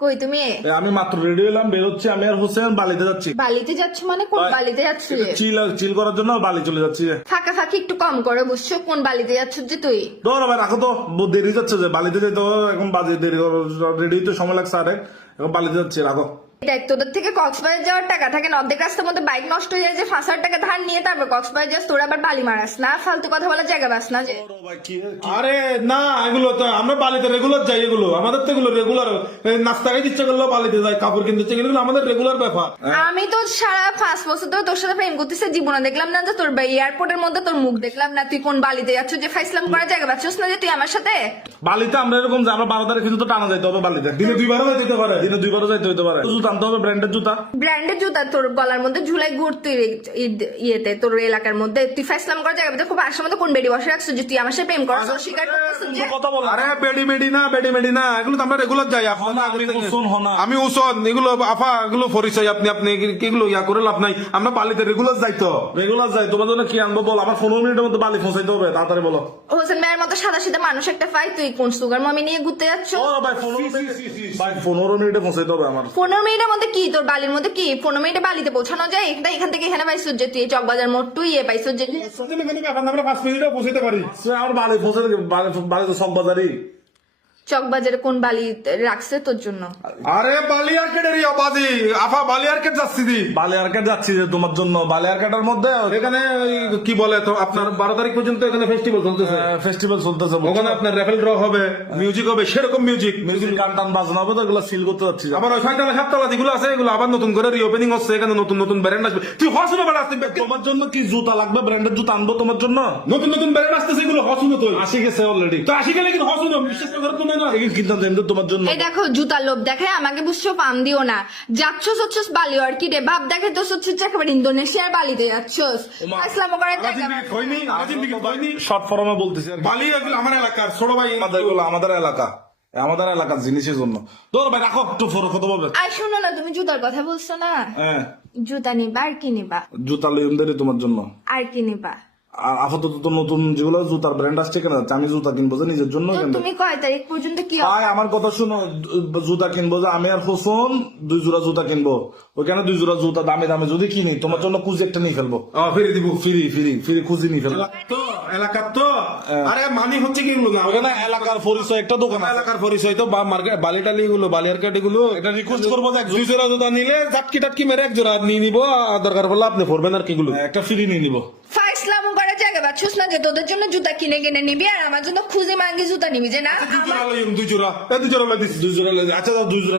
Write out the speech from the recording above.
কই তুমি? আমি মাত্র রেডি হলাম, বেরোচ্ছি। আমি আর হোসেন বালিতে যাচ্ছি। বালিতে যাচ্ছ মানে কোন বালিতে যাচ্ছ? চিল করার জন্য বালি চলে যাচ্ছি। ফাঁকা ফাঁকি একটু কম করে বুঝছো, কোন বালিতে যাচ্ছ যে তুই? ধর ভাই রাখো তো, বহুত দেরি যাচ্ছে যে বালিতে যেতে হবে, এখন বাজে দেরি, রেডি হইতে সময় লাগছে আরে, এখন বালিতে যাচ্ছি, রাখো। দেখ তোদের থেকে কক্সবাজার যাওয়ার টাকা থাকে না, অর্ধেক রাস্তার মধ্যে বাইক নষ্ট হয়ে যায় যে ফাঁসার টাকা ধার নিয়ে তারপর কক্সবাজার যাস, তোরা আবার বালি মারাস না, ফালতু কথা বলা জায়গা বাস না যে। আরে না, এগুলো তো আমরা বালিতে রেগুলার যাই, এগুলো আমাদের তো এগুলো রেগুলার। নাস্তা খাইতে ইচ্ছা করলেও বালিতে যাই, কাপড় কিনতে ইচ্ছা করলে আমাদের রেগুলার ব্যাপার। আমি তো সারা 5 বছর ধরে তোর সাথে প্রেম করতেছি, জীবনে দেখলাম না যে তোর এয়ারপোর্টের মধ্যে তোর মুখ দেখলাম না, তুই কোন বালিতে যাচ্ছ যে ফাইসলাম করার জায়গা পাচ্ছিস না যে তুই আমার সাথে। বালিতে আমরা এরকম যে আমরা 12 তারিখ কিন্তু টানা যাইতে হবে বালিতে, দিনে 2 বারও যেতে পারে। দিনে 2 বারও যাইতে হইতে পারে। জুতা আনতে হবে, ব্র্যান্ডের জুতা। ব্র্যান্ডের জুতা তোর গলার মধ্যে ঝুলাই ঘুরতে ইয়েতে তোর এলাকার মধ্যে তুই ফাইসলাম করার জায়গা খুব আসার মধ্যে কোন বেডি বসে রাখছো যে তুই আমার সাথে প্রেম করছ? অস্বীকার করতেছিস যে। কথা বল। আরে বেডি মেডি না, এগুলো তো আমরা রেগুলার যাই। আমি উসন, এগুলো আফা, এগুলো পরিচয়। আপনি এগুলো ইয়া করে লাভ নাই, আমরা বালিতে রেগুলার যাই তো। রেগুলার যাই, তোমার জন্য কি আনবো বল? আমার 15 মিনিটের মধ্যে বালি পৌঁছাইতে হবে, তাড়াতাড়ি বলো। হোসেন ভাইয়ের মতো সাদা সিধা মানুষ একটা পাই, তুই কোন সুগার মামি নিয়ে ঘুরতে যাচ্ছ? ও ভাই 15 মিনিটে পৌঁছাইতে হবে আমার। 15 মিনিটের মধ্যে কি তোর বালির মধ্যে কি 15 মিনিটে বালিতে পৌঁছানো যায়? এখান থেকে এখানে পাইছো যে তুই চকবাজার মোড় তুই পাইছো যে। আমরা 5 মিনিটেও পৌঁছাতে পারি। আমার বালি পৌঁছাতে, বালি তো সব বাজারই। চকবাজারে কোন বালি রাখছে তোর জন্য? আরে বালি আর্কেটের বাজি আফা, বালি আর্কেট যাচ্ছি দি। বালি আর্কেট যাচ্ছি যে তোমার জন্য। বালি আর্কেটের মধ্যে এখানে ওই কি বলে তো আপনার 12 তারিখ পর্যন্ত এখানে ফেস্টিভ্যাল চলতেছে। ফেস্টিভ্যাল চলতেছে, ওখানে আপনার রেফেল ড্র হবে, মিউজিক হবে, সেরকম মিউজিক গান টান বাজনা হবে, তো এগুলো সিল করতে যাচ্ছি। আবার ওই 6তলা 7তলা যেগুলো আছে এগুলো আবার নতুন করে রিওপেনিং হচ্ছে, এখানে নতুন নতুন ব্র্যান্ড আসবে। তুই হসুন বেড়া, তোমার জন্য কি জুতা লাগবে? ব্র্যান্ডের জুতা আনবো তোমার জন্য। নতুন নতুন ব্র্যান্ড আসতেছে, এগুলো হসুন তো আসি গেছে অলরেডি। তো আসি গেলে কিন্তু হসুন বিশ্বাস করে তো না কিনতাম তোমার জন্য। এই দেখো জুতার লোভ দেখায় আমাকে বুঝছো, পাম দিও না। যাচ্ছ হচ্ছিস বালি আর কি রে ভাব দেখে তো হচ্ছে একেবারে ইন্দোনেশিয়ার বালিতে যাচ্ছস। ইসলাম করার জায়গা শর্ট ফর্মে বলতেছি আর কি। বালি এগুলো আমার এলাকার ছোট ভাই, এগুলো আমাদের এলাকা, আমাদের এলাকার জিনিসের জন্য। তোর ভাই রাখো একটু ফোরো কথা বলবে। আর শোনো না, তুমি জুতার কথা বলছো না, হ্যাঁ জুতা নিবা আর কি নিবা? জুতা লিওনদেরই তোমার জন্য। আর কি নিবা? আর আপাতত তো নতুন যেগুলো জুতার ব্র্যান্ড আসছে কেন, আমি জুতা কিনবো যে নিজের জন্য। তো তুমি কয় তারিখ পর্যন্ত কি ভাই আমার কথা শুনো, জুতা কিনবো যে আমি আর হোসেন 2 জোড়া জুতা কিনবো। ওইখানে 2 জোড়া জুতা দামে দামে যদি কিনি তোমার জন্য কুজি একটা নিয়ে ফেলবো। ফিরে দিব। ফ্রি কুজি নিয়ে ফেলবো। তো এলাকার তো আরে মানি হচ্ছে কি এগুলো না, ওখানে এলাকার পরিচয় একটা দোকান আছে। এলাকার পরিচয় তো মার্কেট বালি টালি এগুলো, বালি আর্কেট এগুলো। এটা রিকোয়েস্ট করবো যে 2 জোড়া জুতা নিলে জাটকি টাটকি মেরে 1 জোড়া নিয়ে নিবো, আর দরকার পড়লে আপনি পরবেন আর কিগুলো একটা ফ্রি নিয়ে নিবো। ফাইসলাম করার জায়গা পাচ্ছিস না যে তোদের জন্য জুতা কিনে কিনে নিবি আর আমার জন্য খুঁজে মাঙ্গি জুতা নিবি যে না। 2 জোড়া লইম, 2 জোড়া 2 জোড়া লই দিছি। 2 জোড়া আচ্ছা 2 জোড়া